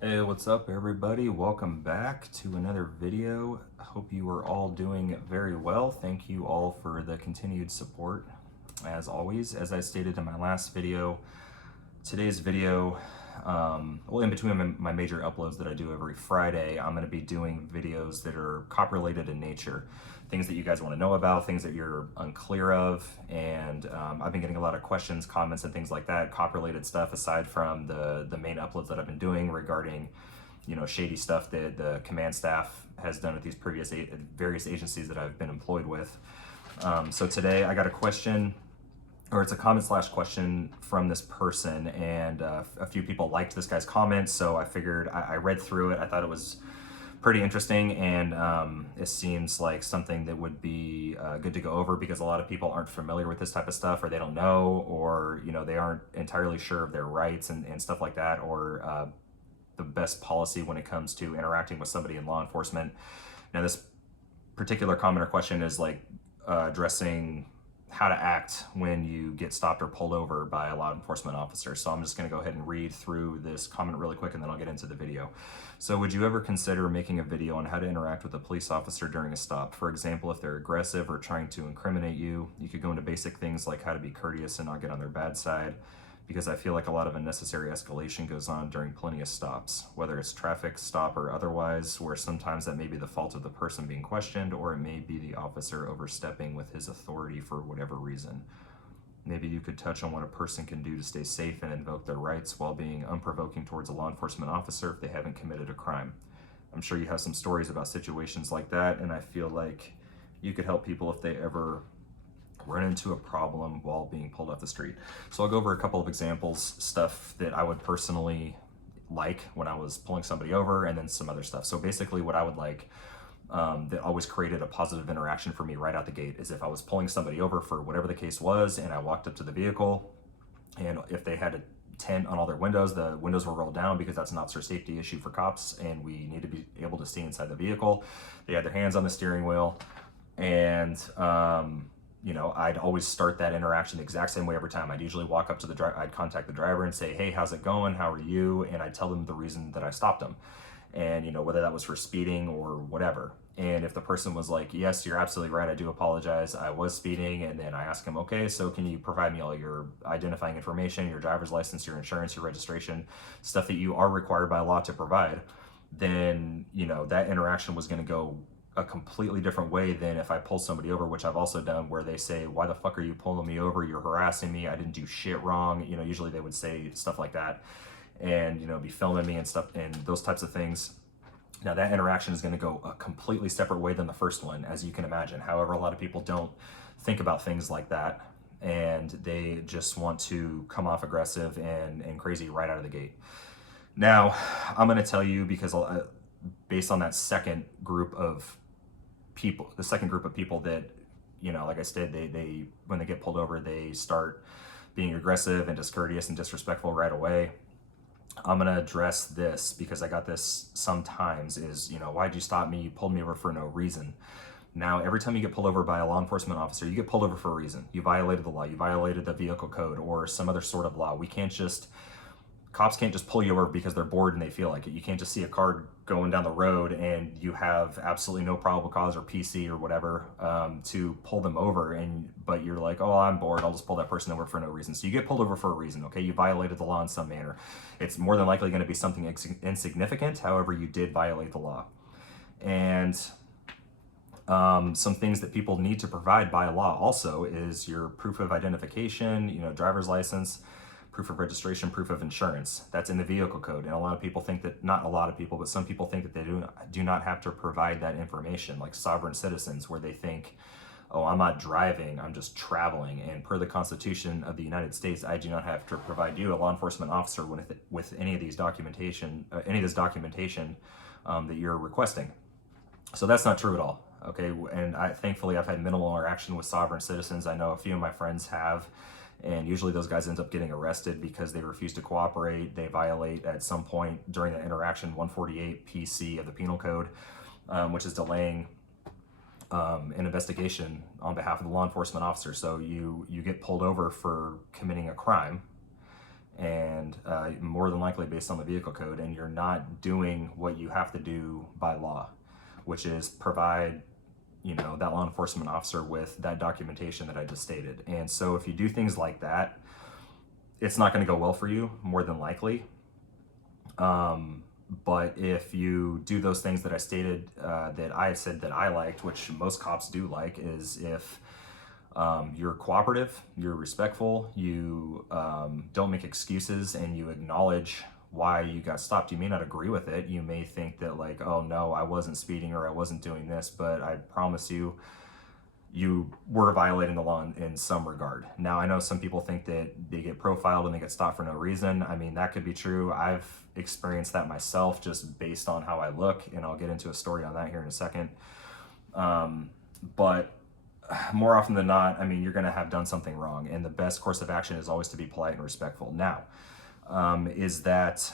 Hey, what's up everybody? Welcome back to another video. I hope you are all doing very well. Thank you all for the continued support. As always, as I stated in my last video, today's video, well, in between my major uploads that I do every Friday, I'm going to be doing videos that are cop related in nature. Things that you guys want to know about, things that you're unclear of, and I've been getting a lot of questions, comments, and things like that, cop-related stuff, aside from the main uploads that I've been doing regarding, shady stuff that the command staff has done at these previous various agencies that I've been employed with. So today I got a question, or it's a comment slash question from this person, and a few people liked this guy's comment, so I figured I read through it. I thought it was pretty interesting, and it seems like something that would be good to go over because a lot of people aren't familiar with this type of stuff, or they don't know, or they aren't entirely sure of their rights and stuff like that, or the best policy when it comes to interacting with somebody in law enforcement. Now, this particular comment or question is like addressing how to act when you get stopped or pulled over by a law enforcement officer. So I'm just going to go ahead and read through this comment really quick, and then I'll get into the video. So would you ever consider making a video on how to interact with a police officer during a stop? For example, if they're aggressive or trying to incriminate you, you could go into basic things like how to be courteous and not get on their bad side, because I feel like a lot of unnecessary escalation goes on during plenty of stops, whether it's traffic stop or otherwise, where sometimes that may be the fault of the person being questioned, or it may be the officer overstepping with his authority for whatever reason. Maybe you could touch on what a person can do to stay safe and invoke their rights while being unprovoking towards a law enforcement officer if they haven't committed a crime. I'm sure you have some stories about situations like that, and I feel like you could help people if they ever run into a problem while being pulled off the street. So I'll go over a couple of examples, stuff that I would personally like when I was pulling somebody over, and then some other stuff. So basically what I would like that always created a positive interaction for me right out the gate is if I was pulling somebody over for whatever the case was, and I walked up to the vehicle, and if they had a tent on all their windows, the windows were rolled down because that's an officer safety issue for cops, and we need to be able to see inside the vehicle. They had their hands on the steering wheel, and I'd always start that interaction the exact same way every time. I'd usually walk up to the driver, I'd contact the driver and say, hey, how's it going? How are you? And I'd tell them the reason that I stopped them. And, whether that was for speeding or whatever. And if the person was like, yes, you're absolutely right, I do apologize, I was speeding. And then I ask them, okay, so can you provide me all your identifying information, your driver's license, your insurance, your registration, stuff that you are required by law to provide? Then, that interaction was going to go a completely different way than if I pull somebody over, which I've also done, where they say, why the fuck are you pulling me over? You're harassing me. I didn't do shit wrong. Usually they would say stuff like that, and, be filming me and stuff and those types of things. Now that interaction is going to go a completely separate way than the first one, as you can imagine. However, a lot of people don't think about things like that, and they just want to come off aggressive and crazy right out of the gate. Now, I'm going to tell you, because based on that second group of people, that, like I said, they when they get pulled over, they start being aggressive and discourteous and disrespectful right away. I'm gonna address this because I got this sometimes, is, why'd you stop me? You pulled me over for no reason. Now, every time you get pulled over by a law enforcement officer, you get pulled over for a reason. You violated the law, you violated the vehicle code or some other sort of law. Cops can't just pull you over because they're bored and they feel like it. You can't just see a car going down the road and you have absolutely no probable cause or PC or whatever to pull them over, but you're like, oh, I'm bored, I'll just pull that person over for no reason. So you get pulled over for a reason, okay? You violated the law in some manner. It's more than likely going to be something insignificant. However, you did violate the law. And some things that people need to provide by law also is your proof of identification, driver's license, proof of registration, proof of insurance. That's in the vehicle code. And a lot of people think that, not a lot of people, but some people think that they do not have to provide that information, like sovereign citizens, where they think, oh, I'm not driving, I'm just traveling. And per the Constitution of the United States, I do not have to provide you, a law enforcement officer, with any of this documentation that you're requesting. So that's not true at all. Okay, and thankfully I've had minimal interaction with sovereign citizens. I know a few of my friends have, and usually those guys end up getting arrested because they refuse to cooperate. They violate at some point during the interaction 148 PC of the Penal Code, which is delaying an investigation on behalf of the law enforcement officer. So you get pulled over for committing a crime, and more than likely based on the vehicle code, and you're not doing what you have to do by law, which is provide, you know, that law enforcement officer with that documentation that I just stated. And so if you do things like that, it's not going to go well for you, more than likely. But if you do those things that I stated, that I said that I liked, which most cops do like, is if you're cooperative, you're respectful, you don't make excuses, and you acknowledge why you got stopped. You may not agree with it. You may think that like, oh no, I wasn't speeding or I wasn't doing this, but I promise you, you were violating the law in some regard. Now, I know some people think that they get profiled and they get stopped for no reason. I mean, that could be true. I've experienced that myself just based on how I look, and I'll get into a story on that here in a second. But more often than not, I mean, you're going to have done something wrong, and the best course of action is always to be polite and respectful. Now, is that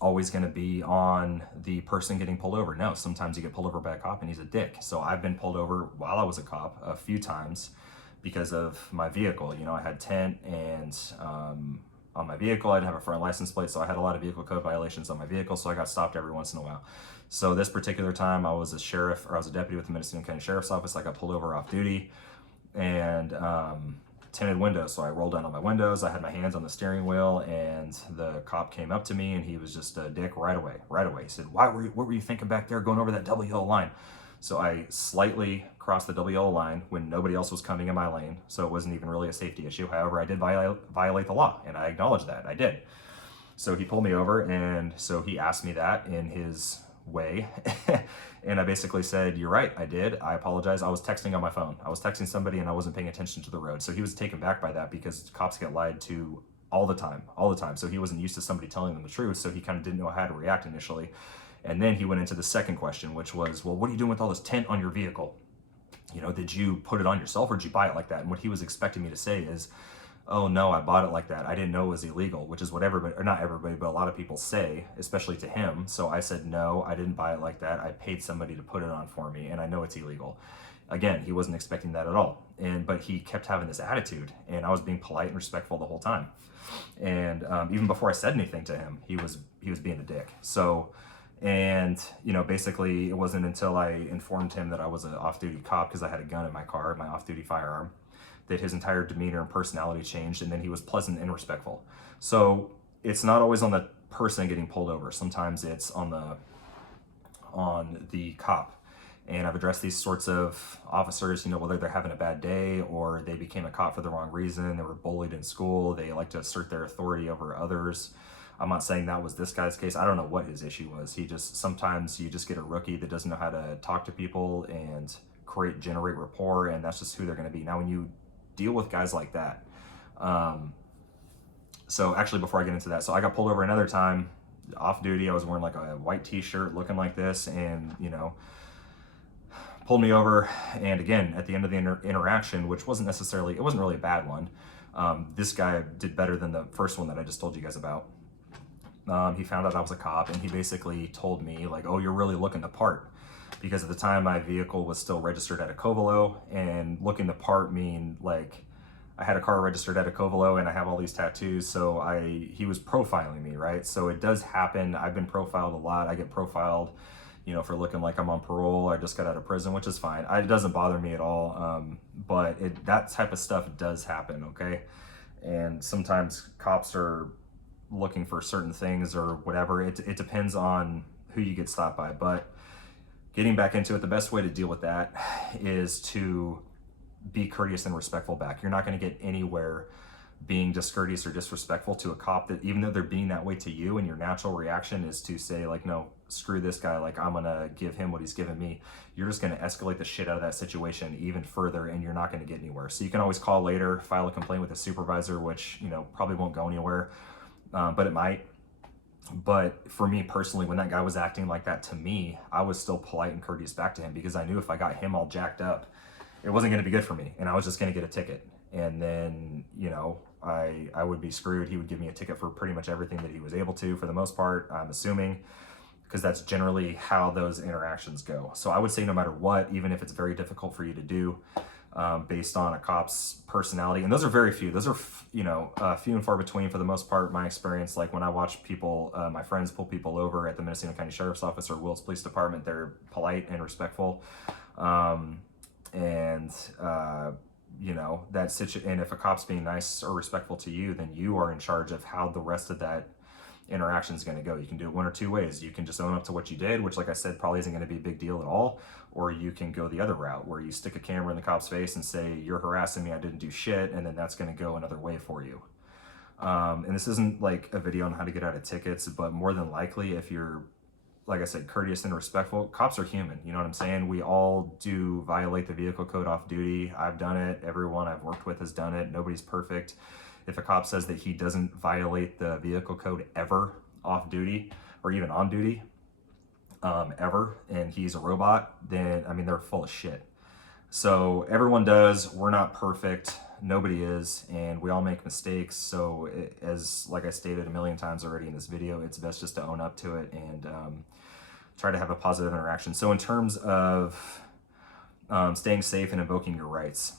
always going to be on the person getting pulled over? No, sometimes you get pulled over by a cop and he's a dick. So I've been pulled over while I was a cop a few times because of my vehicle. You know, I had tint, and on my vehicle I didn't have a front license plate, so I had a lot of vehicle code violations on my vehicle, so I got stopped every once in a while. So this particular time I was a sheriff, or I was a deputy with the Mendocino County Sheriff's Office. I got pulled over off duty, and tinted windows, so I rolled down on my windows. I had my hands on the steering wheel, and the cop came up to me, and he was just a dick right away. He said, what were you thinking back there going over that double yellow line? So I slightly crossed the double yellow line when nobody else was coming in my lane, so it wasn't even really a safety issue. However, I did violate the law, and I acknowledge that I did. So he pulled me over, and so he asked me that in his way. And I basically said, you're right, I did. I apologize. I was texting on my phone. I was texting somebody and I wasn't paying attention to the road. So he was taken back by that, because cops get lied to all the time. So he wasn't used to somebody telling them the truth. So he kind of didn't know how to react initially. And then he went into the second question, which was, well, what are you doing with all this tint on your vehicle? You know, did you put it on yourself or did you buy it like that? And what he was expecting me to say is, oh no, I bought it like that. I didn't know it was illegal, which is what everybody, or not everybody, but a lot of people say, especially to him. So I said, no, I didn't buy it like that. I paid somebody to put it on for me, and I know it's illegal. Again, he wasn't expecting that at all. But he kept having this attitude, and I was being polite and respectful the whole time. And even before I said anything to him, he was being a dick. So, and you know, basically it wasn't until I informed him that I was an off-duty cop, because I had a gun in my car, my off-duty firearm, that his entire demeanor and personality changed, and then he was pleasant and respectful. So it's not always on the person getting pulled over. Sometimes it's on the cop. And I've addressed these sorts of officers, you know, whether they're having a bad day or they became a cop for the wrong reason, they were bullied in school, they like to assert their authority over others. I'm not saying that was this guy's case. I don't know what his issue was. Sometimes you just get a rookie that doesn't know how to talk to people and generate rapport, and that's just who they're going to be. Now, when you deal with guys like that. So actually, before I get into that, so I got pulled over another time off duty. I was wearing like a white t-shirt looking like this, and you know, pulled me over. And again, at the end of the interaction, which wasn't really a bad one. This guy did better than the first one that I just told you guys about. He found out I was a cop, and he basically told me like, oh, you're really looking the part. Because at the time my vehicle was still registered at a Covelo, and looking the part mean like I had a car registered at a Covelo and I have all these tattoos. So he was profiling me, right? So it does happen. I've been profiled a lot. I get profiled, you know, for looking like I'm on parole. I just got out of prison, which is fine. It doesn't bother me at all. But that type of stuff does happen, okay? And sometimes cops are looking for certain things or whatever. It depends on who you get stopped by. But getting back into it, the best way to deal with that is to be courteous and respectful back. You're not going to get anywhere being discourteous or disrespectful to a cop, that even though they're being that way to you, and your natural reaction is to say like, no, screw this guy, like I'm going to give him what he's given me. You're just going to escalate the shit out of that situation even further, and you're not going to get anywhere. So you can always call later, file a complaint with a supervisor, which, you know, probably won't go anywhere, but it might. But for me personally, when that guy was acting like that to me, I was still polite and courteous back to him, because I knew if I got him all jacked up, it wasn't going to be good for me, and I was just going to get a ticket. And then, you know, I would be screwed. He would give me a ticket for pretty much everything that he was able to, for the most part, I'm assuming, because that's generally how those interactions go. So I would say no matter what, even if it's very difficult for you to do, based on a cop's personality. And those are very few. Those are, few and far between for the most part. My experience, like when I watch people, my friends pull people over at the Mendocino County Sheriff's Office or Wills Police Department, they're polite and respectful. And if a cop's being nice or respectful to you, then you are in charge of how the rest of that interaction is going to go. You can do it one or two ways. You can just own up to what you did, which, like I said, probably isn't going to be a big deal at all. Or you can go the other route where you stick a camera in the cop's face and say, you're harassing me, I didn't do shit. And then that's going to go another way for you. And this isn't like a video on how to get out of tickets, but more than likely, if you're, like I said, courteous and respectful, cops are human. You know what I'm saying? We all do violate the vehicle code off duty. I've done it. Everyone I've worked with has done it. Nobody's perfect. If a cop says that he doesn't violate the vehicle code ever off duty or even on duty, ever, and he's a robot, then, I mean, they're full of shit. So everyone does. We're not perfect. Nobody is, and we all make mistakes. So like I stated a million times already in this video, it's best just to own up to it and try to have a positive interaction. So in terms of staying safe and invoking your rights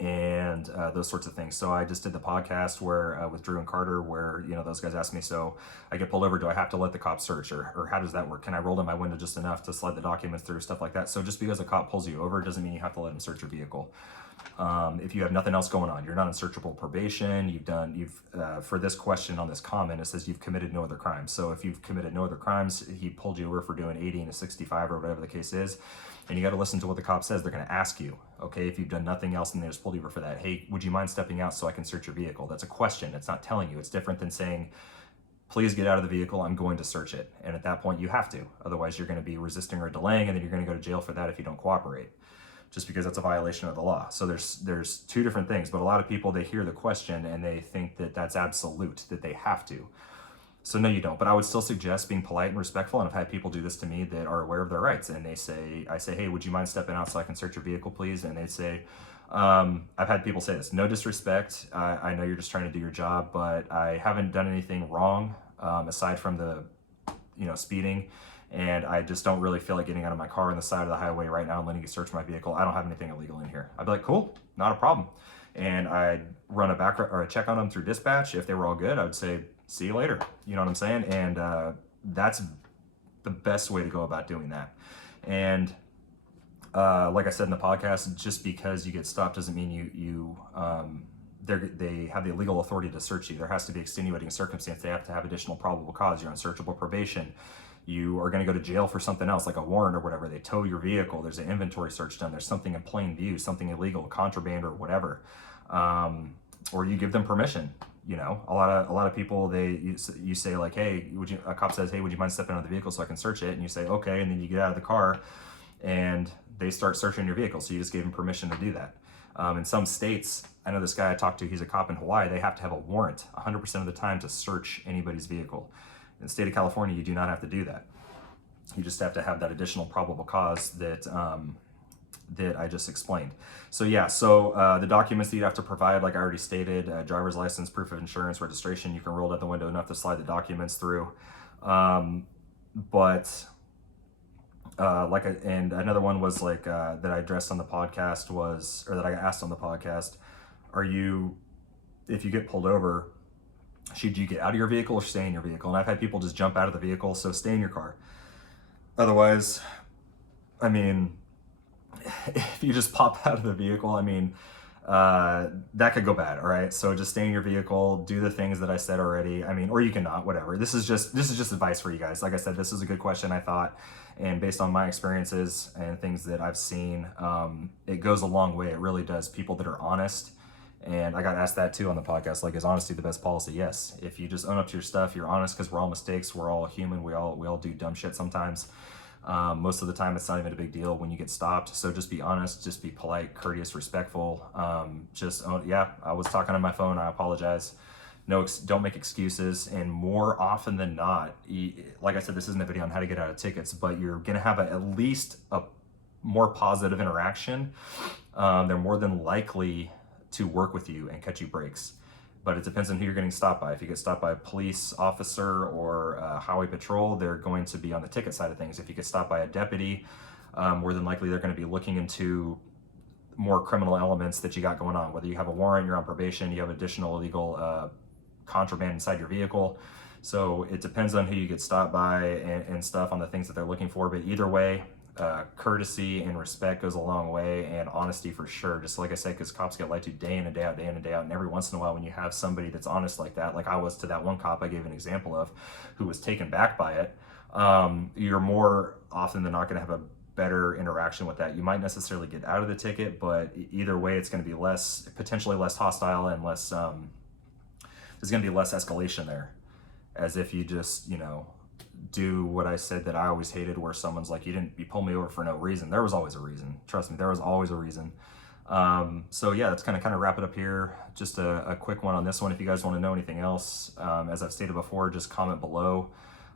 and those sorts of things. So I just did the podcast where with Drew and Carter, where those guys asked me, so I get pulled over, do I have to let the cop search, or how does that work? Can I roll down my window just enough to slide the documents through, stuff like that? So just because a cop pulls you over doesn't mean you have to let him search your vehicle. If you have nothing else going on, you're not on searchable probation, for this question on this comment, it says you've committed no other crimes. So if you've committed no other crimes, he pulled you over for doing 80 and a 65 or whatever the case is, and you got to listen to what the cop says. They're going to ask you, okay, if you've done nothing else and they just pulled you over for that, hey, would you mind stepping out so I can search your vehicle? That's a question. It's not telling you. It's different than saying, please get out of the vehicle, I'm going to search it. And at that point you have to, otherwise you're going to be resisting or delaying, and then you're going to go to jail for that if you don't cooperate, just because that's a violation of the law. So there's two different things, but a lot of people, they hear the question and they think that that's absolute, that they have to. So no, you don't. But I would still suggest being polite and respectful. And I've had people do this to me that are aware of their rights. And I say, hey, would you mind stepping out so I can search your vehicle, please? And they'd say, I've had people say this, no disrespect. I know you're just trying to do your job, but I haven't done anything wrong aside from the, speeding. And I just don't really feel like getting out of my car on the side of the highway right now and letting you search my vehicle. I don't have anything illegal in here. I'd be like, cool, not a problem. And I'd run a check on them through dispatch. If they were all good, I would say, see you later. You know what I'm saying? And that's the best way to go about doing that. And like I said in the podcast, just because you get stopped doesn't mean they have the legal authority to search you. There has to be extenuating circumstance. They have to have additional probable cause. You're on searchable probation. You are going to go to jail for something else, like a warrant or whatever. They tow your vehicle. There's an inventory search done. There's something in plain view, something illegal, contraband or whatever. Or you give them permission. A lot of people, you say like, hey, a cop says, hey, would you mind stepping out of the vehicle so I can search it? And you say, okay. And then you get out of the car and they start searching your vehicle. So you just gave them permission to do that. In some states, I know this guy I talked to, he's a cop in Hawaii. They have to have a warrant 100% of the time to search anybody's vehicle. In the state of California, you do not have to do that. You just have to have that additional probable cause that I just explained. So yeah, the documents that you have to provide, like I already stated, driver's license, proof of insurance, registration, you can roll out the window enough to slide the documents through. And another one was like, that I addressed on the podcast or that I asked on the podcast, if you get pulled over, should you get out of your vehicle or stay in your vehicle? And I've had people just jump out of the vehicle, so stay in your car. Otherwise, I mean, if you just pop out of the vehicle, I mean, that could go bad, all right? So just stay in your vehicle, do the things that I said already. I mean, or you cannot, whatever. This is just advice for you guys. Like I said, this is a good question, I thought. And based on my experiences and things that I've seen, it goes a long way. It really does. People that are honest. And I got asked that too on the podcast, like, is honesty the best policy? Yes. If you just own up to your stuff, you're honest, because we're all mistakes. We're all human. We all do dumb shit sometimes. Most of the time, it's not even a big deal when you get stopped. So just be honest, just be polite, courteous, respectful. Yeah, I was talking on my phone. I apologize. No, don't make excuses. And more often than not, like I said, this isn't a video on how to get out of tickets, but you're going to have at least a more positive interaction. They're more than likely to work with you and cut you breaks. But it depends on who you're getting stopped by. If you get stopped by a police officer or highway patrol, they're going to be on the ticket side of things. If you get stopped by a deputy, more than likely they're going to be looking into more criminal elements that you got going on, whether you have a warrant, you're on probation, you have additional illegal contraband inside your vehicle. So it depends on who you get stopped by and stuff on the things that they're looking for. But either way, courtesy and respect goes a long way, and honesty for sure. Just like I said, because cops get lied to day in and day out, day in and day out. And every once in a while, when you have somebody that's honest like that, like I was to that one cop I gave an example of, who was taken back by it, you're more often than not going to have a better interaction with that. You might necessarily get out of the ticket, but either way, it's going to be less, potentially less hostile, and less, there's going to be less escalation there, as if you just, you know, do what I said that I always hated, where someone's like, you pulled me over for no reason. There was always a reason. Trust me, there was always a reason. So yeah, that's kind of wrap it up here. Just a quick one on this one. If you guys want to know anything else, as I've stated before, just comment below.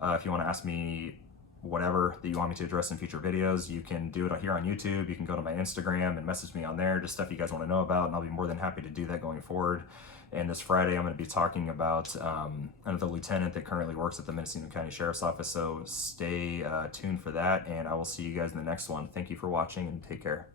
If you want to ask me whatever that you want me to address in future videos, you can do it here on YouTube. You can go to my Instagram and message me on there, just stuff you guys want to know about, and I'll be more than happy to do that going forward. And this Friday, I'm going to be talking about another lieutenant that currently works at the Mendocino County Sheriff's Office, so stay tuned for that, and I will see you guys in the next one. Thank you for watching, and take care.